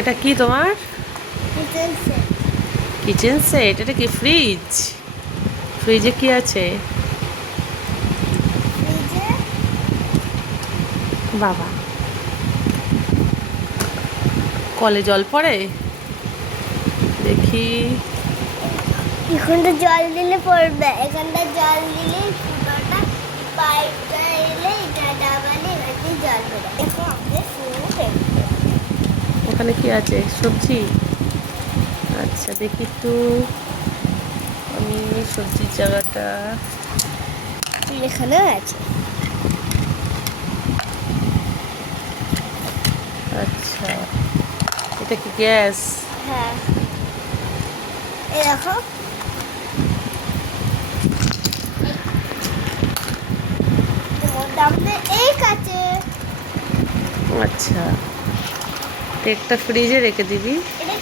এটা কি তোমার? Kitchen set. Kitchen set? এটা কি ফ্রিজ? ফ্রিজে কি আছে? ফ্রিজে বাবা, কলে জল পড়ে? দেখি। এখানটা জল দিলে পড়বে, এখানটা জল দিলে ফুটোটা পাইপটা এলে এটা ডাবালে এখানে জল পড়ে। দেখো আমাদের ফুল। ওখানে কি আছে? সবজি? আচ্ছা, দেখি একটু। আমি সবজির জায়গাটা। এখানেও আছে। আচ্ছা, এটা কি গ্যাস? হ্যাঁ, এই দেখো তোমার দামটা এই কাছে। আচ্ছা, একটা ফ্রিজে রেখে দিবি। এটা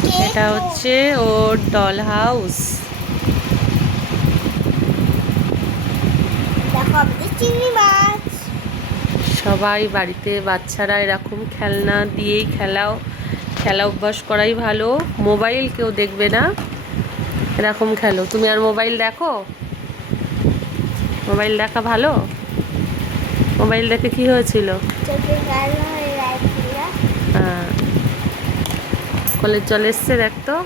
কেক এটা হচ্ছে ওর ডল হাউস। দেখো আমাদের চিংড়ি মাছ। সবাই বাড়িতে বাচ্চারা এরকম খেলনা দিয়েই খেলা অভ্যাস করাই ভালো। মোবাইল কেউ দেখবে না, এরকম খেলো। তুমি আর মোবাইল দেখো? মোবাইল দেখা ভালো? মোবাইল দেখে কি হয়েছিল? চোখে কালো হয়ে যাচ্ছিল। হ্যাঁ, কলের জল এসছে, দেখ তো।